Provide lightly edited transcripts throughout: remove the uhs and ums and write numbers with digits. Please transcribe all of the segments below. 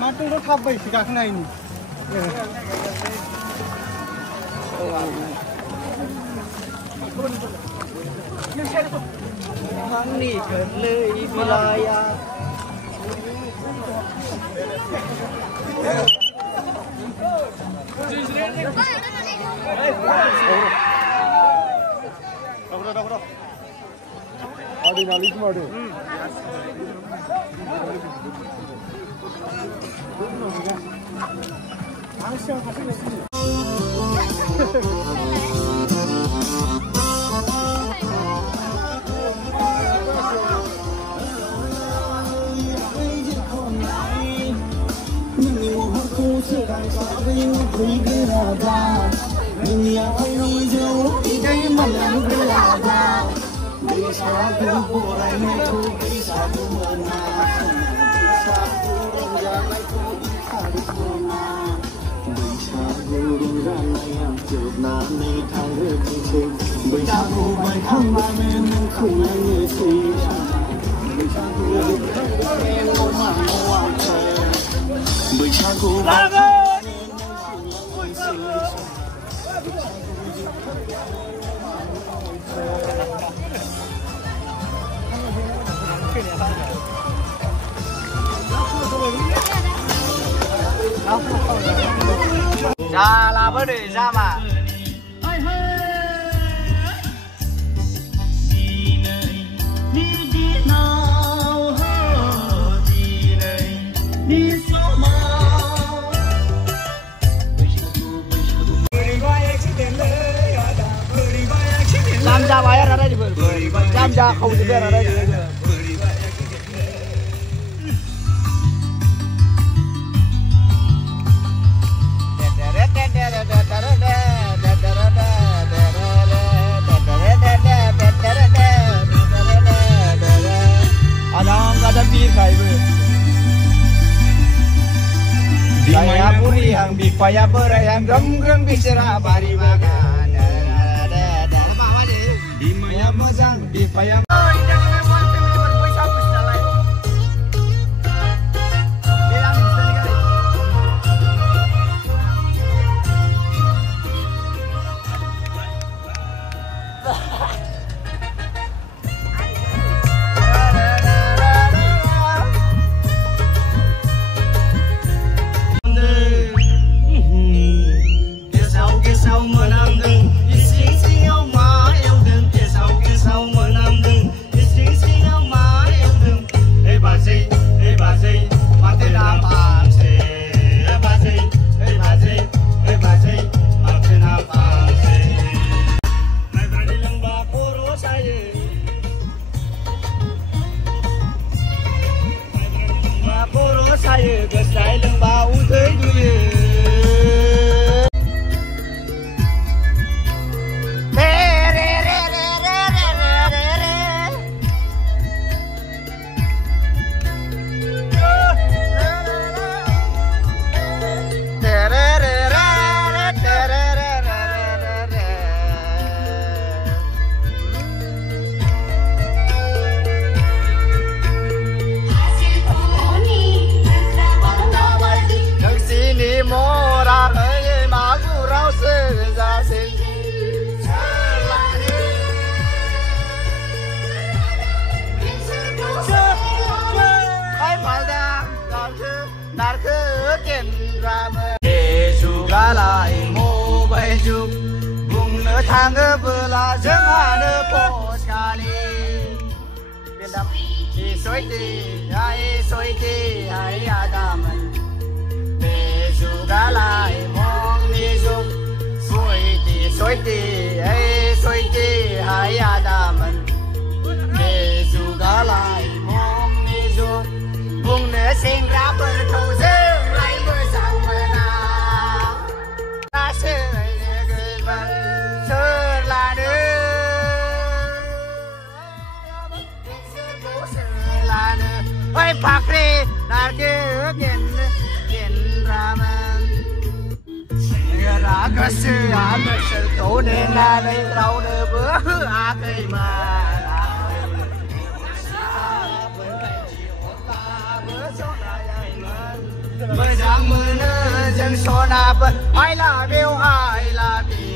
mà tôi nó thắp vậy thì cả cái này Hang ni kerlei wilayah. Đâu. Đi nào đi mà đi. Ra là vấn đề ra mà. Jam bayar ada di bawah. Jam kau bayar ada di bawah. Ada bir kayu. Saya puri yang bipaya berayang gem bicara bari bagan. Bipaya mazang bipaya. Tangga jangan pos kali. Benda soiti hai adaman. Besugalai mong nisuk soiti hai adaman. Besugalai mong nisuk bung ne sing rapper thâu dương lai mưa sang mena. Oi pakri narke gen raman. Ra kasu amasal to ne na nei rau ne bơ akai ma. मोजां मोनो जों सनाफोर I love you I love you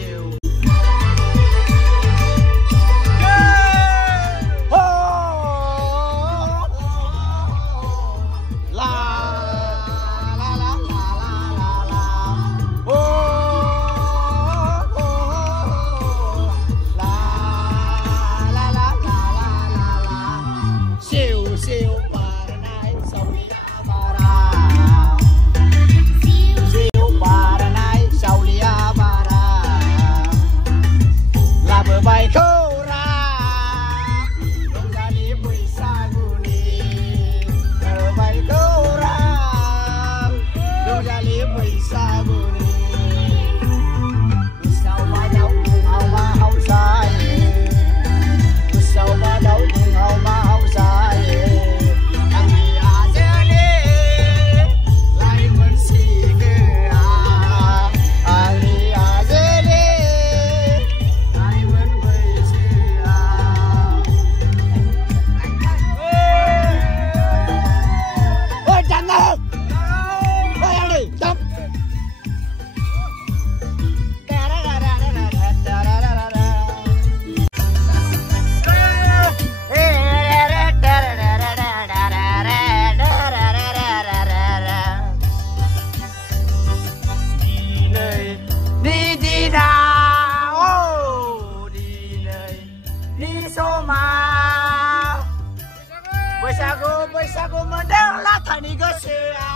बैसागु मोनदोंला थानि गोसोआ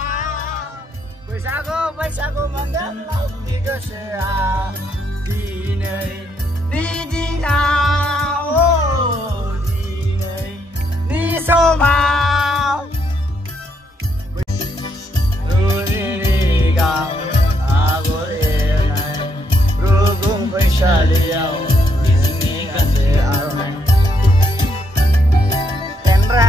बैसागु मोनदोंला थानि गोसोआ दिनैनि दिनाव दिनैनि समाव रुरिगाव आगर एरनाय रुगुं बैसालियाव जोंनि गांसे आर'नाइ देनद्रा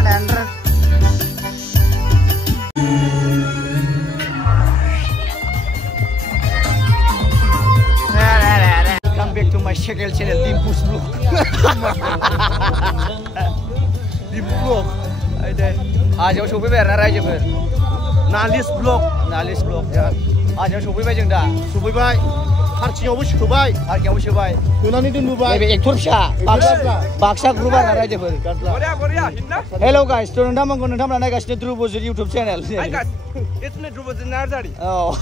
Back to my second channel, Dimpus Vlog. Dimpus Vlog. Aja सफैबाय आरोना रायजोफोर. Nalis Vlog ya. Aja सफैबाय जों दा. सफैबाय. पार्किंआवबो सोबाय. सोनानै दोनबोबाय. नैबे एक्टर फिसा. बाक्सा ग्रुप आरोना रायजोफोर. बरिया हिटना. Hello guys, नोंथांमोना नायगासिनो ध्रुबजित YouTube channel. Hi guys, it's me ध्रुबजित Narzary. Oh.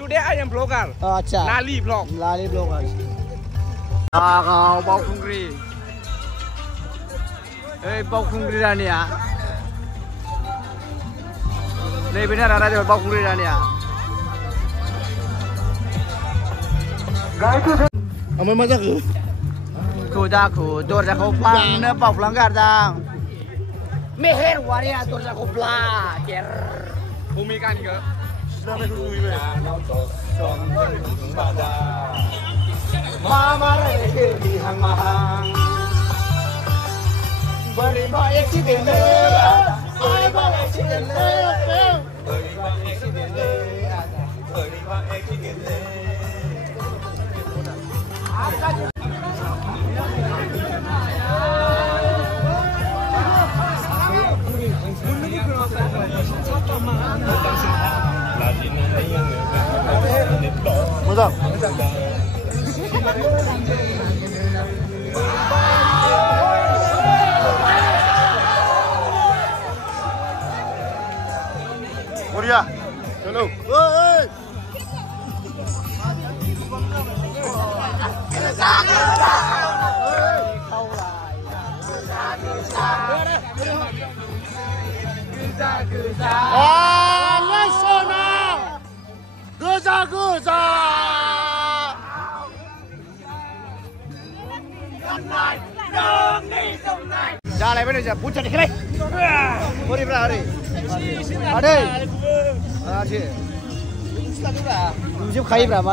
Today I am vlogger. अच्छा. Nali vlog. बावखुंग्रि ओइ बावखुंग्रि रानिया नैबेनो आरो रायजो बावखुंग्रि रानिया ओमफ्राय मा जाखो दाखु दरजाखौ फांनो बावफ्लांगारदां मेहेरवारिया दरजाखौ ब्ला गेर भूमिकानिखौ सिनायनायखौ नुबाय Mama rakyat di hang-hang Beribaik eksiden Beribaik eksiden Beribaik eksiden Beribaik eksiden Mo장 Korea, hello. Hey. Goza. Jalan mana je? Pucat ni kelai. Mari berlari. Ada. Ada. Mungkin kaya berapa?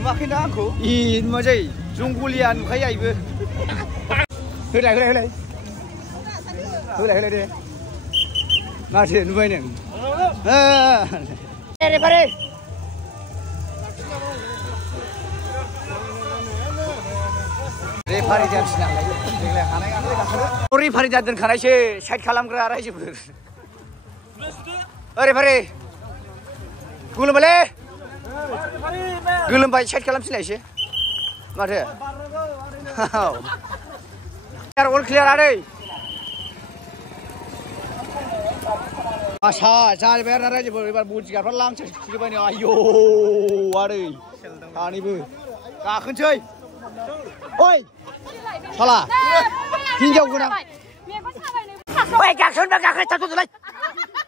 Makin aku. Ini macam jungkulian kaya ibu. Helai. Helai. Masih nubai ni. Pare. Refari jangan refari jangan karena saya said kalam kerana raja ber. Refari गोलोमबायलै गोलोमबाय साइड खालामफिनलाय एसे माथो अल क्लियार आदै आसा जाबाय आरो रायजोफोर एबार बडिगार्डफ्रा लांजोबबाय नै आयौ आदै सानैबो गाखोनोसै ओइ साला हिनजाव गोनां ओइ गाखोनोबा गाखोथारथ'दोलाय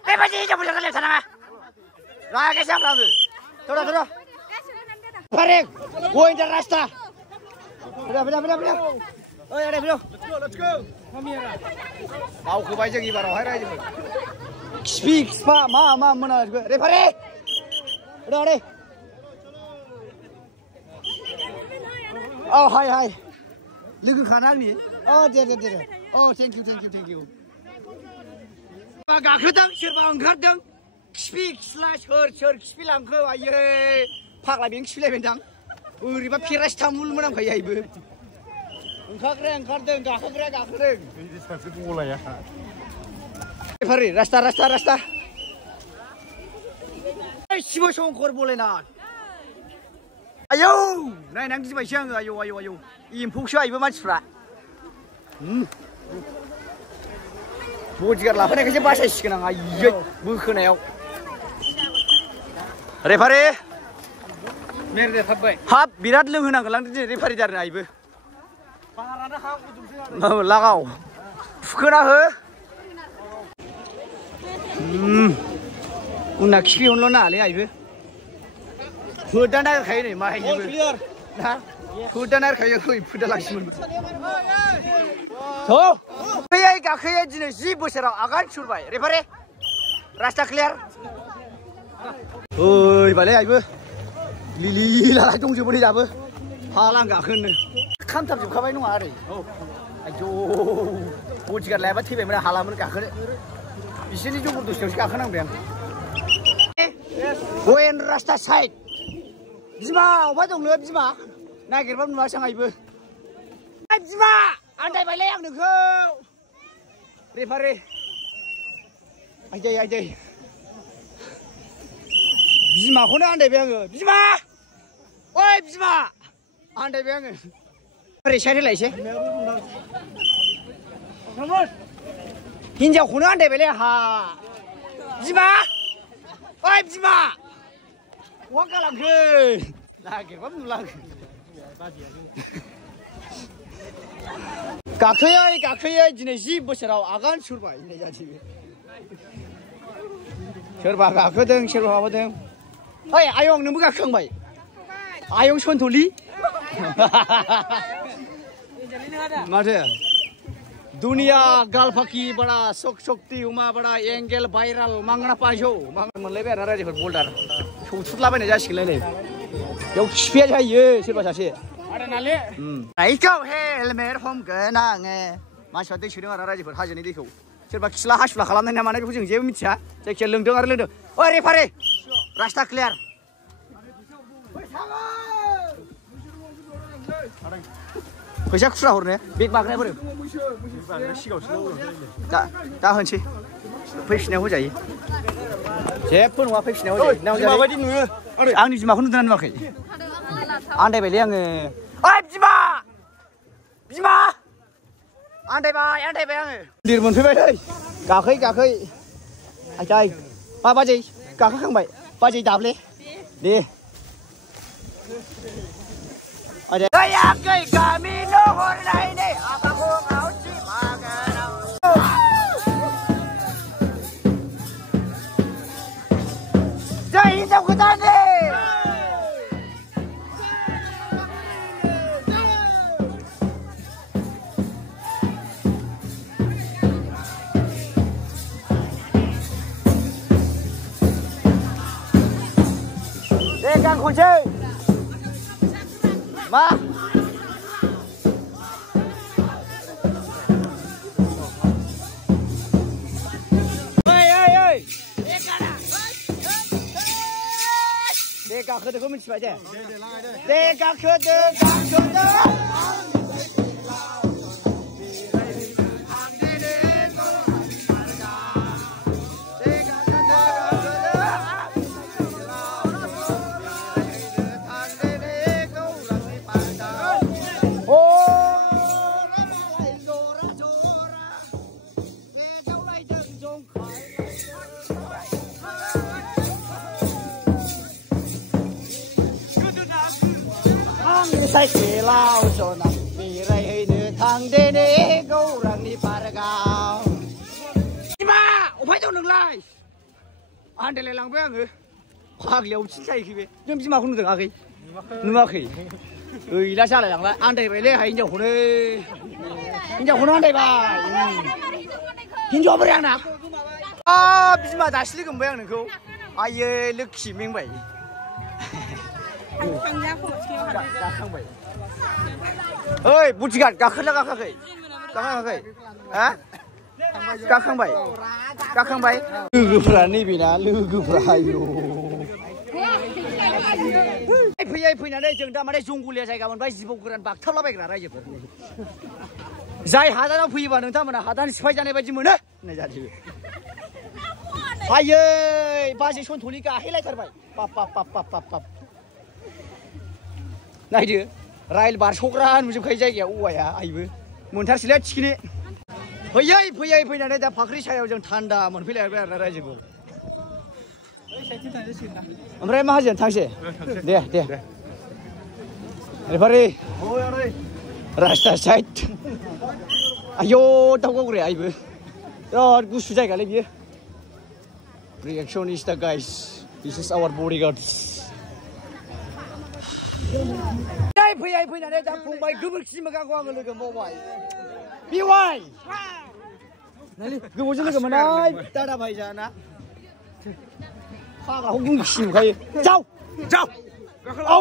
बेबायदि हिनजावफोरजों रायलायबाय थानाङा रागासो आंबो थरा थरा Pareng, go in the rasta. Bila. Oh, ada bila. Let's go. Mau ke baca gimana? Hai raja. Speak, ma mana? Refere. Ada. Oh, hi. Look kanan ni. Oh, dia. Oh, thank you. Bagak kedang, serba angkardang. Speak slash her, speak langkau aye. Paklah bing silai bentang, uriba piras tamul menang kaya ibu. Angkardeng. Ini sepatu bola ya. Fari, rasta. Siapa songkor boleh nak? Ayo, nang di macam ayo. Impuk siapa ibu macam apa? Bodigar lah, mana kerja bahasa sekarang ayo, bukan ayo. Refari. मेरे थाबाय हाब बिराद लोंहोनांगौ लांदो दिनै रेफारि जादों आइबो बारानो हा गुदुंसो लागाव फुखोना हो उनना खिफि हनल' नाङालै आइबो फोदा नागिरखायो नै माहायनिबो ना फोदा नागिरखायो फोदा लाखिमोन थ' गाखोयै दिनै 10 बोसोराव आगान सुरबाय रेफारि रास्ता क्लियार ओइ बालै आइबो Lili lah dong coba dia apa? Halang gak kena. Kam tak juga kawan nuar ni. Ayo, bodigar lebat tiba mana halang mana gak kena. Di sini juga tu sih gak kena biang. Goen rasta side. Bima, apa dong lu bima? Nak kira apa macam ibu? Bima, andai balik yang nak kau. Refari. Ajay. Bima, kau nak andai biang? Bima. Oi, Bima! Andai biang. Percaya lah sih. Hinjau kau andai beli ha. Bima! Oi, Bima! Wang kalang ke? Lagi, apa lagi? Kakek, jenis 10 bosorau agan surbai ini jadi. Surba kakek deng, surba apa deng? Oi, ayong nemu kakek baik. Ayong sontoli. Macam dunia galfaki bada shokti uma bada angle viral mangna pajo mangan lebar nara di boulder. Shoot lah benda jadi sekali ni. Yang spiat aja siapa sahaja. Ada nale. Aiko helmet home kenang masih ada syuting nara di haji ni dikau. Siapa kislah haslah kalau ni nama ni aku jeng micah. Cek lendong lendong. Oh refare. Rasta clear. Faiसा खुस्रा हरनो बेग बाग्रायफोर दा होनसै फैफिनायाव होजायो जेबो नङा फैफिनायाव होजायो माबायदि नुयो आंनि बिमाखौ नुदोंना नुवाखै आन्दायबायलै आङो ओइ बिमा आन्दायबाय आङो मन्दिर मोनफैबाय गाखै आयदै मा बाजै गाखोखांबाय बाजै दाबले दे ada kayak kami lohor lainnya apa mau sih makan jadi hidup kita ni Dekan kunci Ma. Oi. Deka khode kau mesti baca. Deka khode. साइकेलाव जनानै बेरायहैनो थांदेने गौरांनि पार्कआव बिमा अफाय दं नोंलाय आन्दायलाय लांबाय आङो फाग्लियाव थिनखायोखै बे नों बिमाखौ नुदों आगै नुवाखै गैला जालाय लांला आन्दायबायलै हिनजावखौनो आन्दायबाय हिनजावा बोरै आंना बिमा दासो लोगो मोनबाय आं नोंखौ आयै लोखि मेंबाय गाखांबाय ओइ बुथिगाट गाखोना गाखाखै हा गाखांबाय लोगोफ्रा नैबेना लोगोफ्रा आयौ फैयै फैनानै जों दा माने जंगलिया जायगा मोनबाय जिबौ गोरान बागथाबलाबायग्रा रायजोफोर जाय हादानाव फैयोबा नोंथांमोना हादान सिफाय जानाय बायदि मोनो होननाय जादों आयै बाजै सन्थ'लि गाहेलायथारबाय बाप नायदो राइल बारस'ग्रा नुजोबखायो जायगाया औवाया आइबो मोनथारसैलाय थिखिनि फैयै फैनानै दा फाख्रि सायाव जों थान्दा मोनफैलायबाय आरोना रायजोखौ ओमफ्राय माहाजोन थांसै दे रेफारि रास्ता साइड आयौ दाउ गावग्रे आइबो बिराद गुसु जायगालै बियो reaction is the guys this is our bodyguard फैयै फैनानै दा फंबाय गोबोरखि मोगांखौ आङो लोगो मोनबाय बिवाय गोबावजों लोगो मोननाय दादा भाई जाना फाग्लाखौ गुंखि नुखायो जाव औ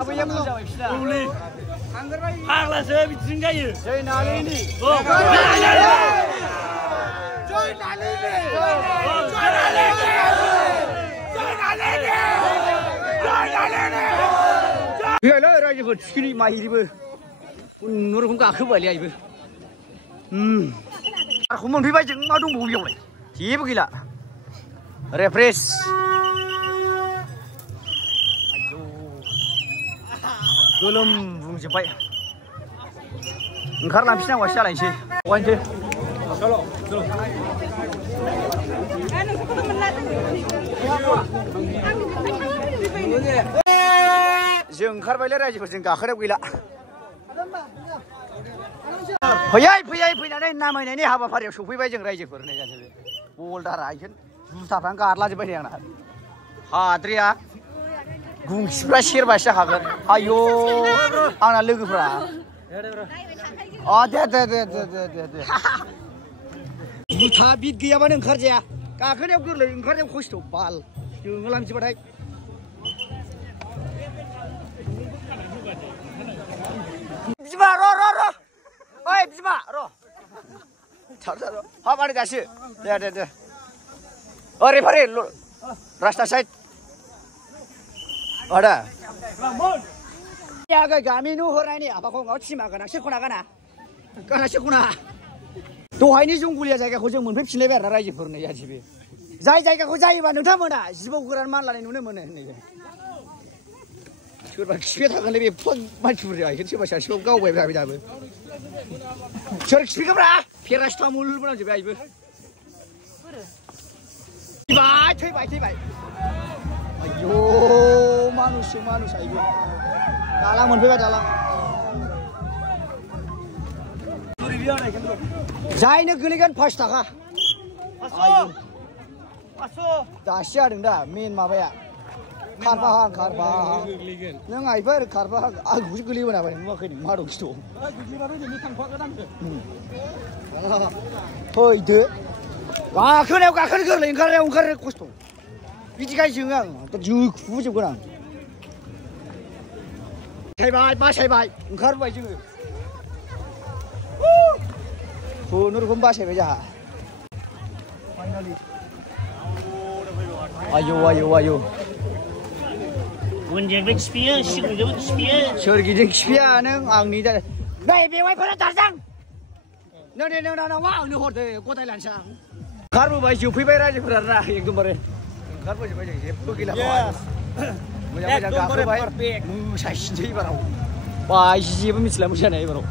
आबैया मोजां जाबाय बिसिना फाग्लासो बिदिनो जायो जय नालिनि फैबायलै रायजोफोर थिखिनि माहिरिबो खुनुरुखुम गाखोबायलै आइबो आरखौ मोनफैबाय जों मा दंबावो बेयावलाय जेबो गैला रेफ्रेश गोलोम बुंजोब्बाय ओंखारलांफिननांगौसो जालायनोसै जों ओंखारबायलै रायजोफोर जों गाखोनायाव गैला फैयै फैनानै नामायनायनि हाबाफारियाव सफैबाय जों रायजोफोर नै जाजोबो बल्दारा आइखोन जुथाफ्रानो गारलाजोब्बाय नै आंना हाद्रिया गुंखिफ्रा सेरबासो जाखागोन आयौ आंना लोगोफ्रा दे जुथा बिद गैयाबानो ओंखारजाया गाखोनायाव गोरलै ओंखारनायाव खस्थ' बाल जोङोलांजोबबाथाय बिमा र' ओइ बिमा र' हाब आनै दासो दे ओरै फारि रास्ता side ada ya ga gami nu horani apa kok ngau cima kana sekuna दहायनि जंगलिया जायगाखौ जों मोनफैफिनलायबाय आरो रायजोफोरनो याजिबे जाय जायगाखौ जायोबा नोंथांमोना जिबौ गोरान मानलानाय नुनो मोनो होननाय सोरबा खिफिया थागोनलै बे मानसिफोर आइखोन सोरबा सासेखौ गावबाय दाबो सोर खिफिगोब्रा पेरासिटामल बनांजोबबाय आइबो थैबाय आयौ मानुस आइबो दालां मोनफैबाय दालां जायनो गोलैगोन 5 थाखा दासो जादों दा मेन माबाया खारबाहां नों आइफोर खारबाहां आंखौसो गोलैबोनाबाय नुवाखै नों मा दं खिथु फैदो गाखोनायाव गाखोनो गोरलै ओंखारनो खस्थ' बिदिखाय जोङो आं जोखुबोजोबगोन आं बासायबाय ओंखारबाय जोङो खुनुरुखुम बासायबाय जोंहा आयौ उनजोंबो खिफियो सिगांजोंबो खिफियो सोरगिदिं खिफिया नों आंनि दा बै बेवाइफोरा दारजां नोंनाव मा आंनो हरदो गथायलानोसै आं ओंखारबोबाय जोबफैबाय रायजोफोरा ना एकदमबारे ओंखारबोजोबबाय जों जेबो गैला मोजां गाखोबाय मोसासिनोसै एबाराव बाय जेबो मिथिला मोसानाया एबाराव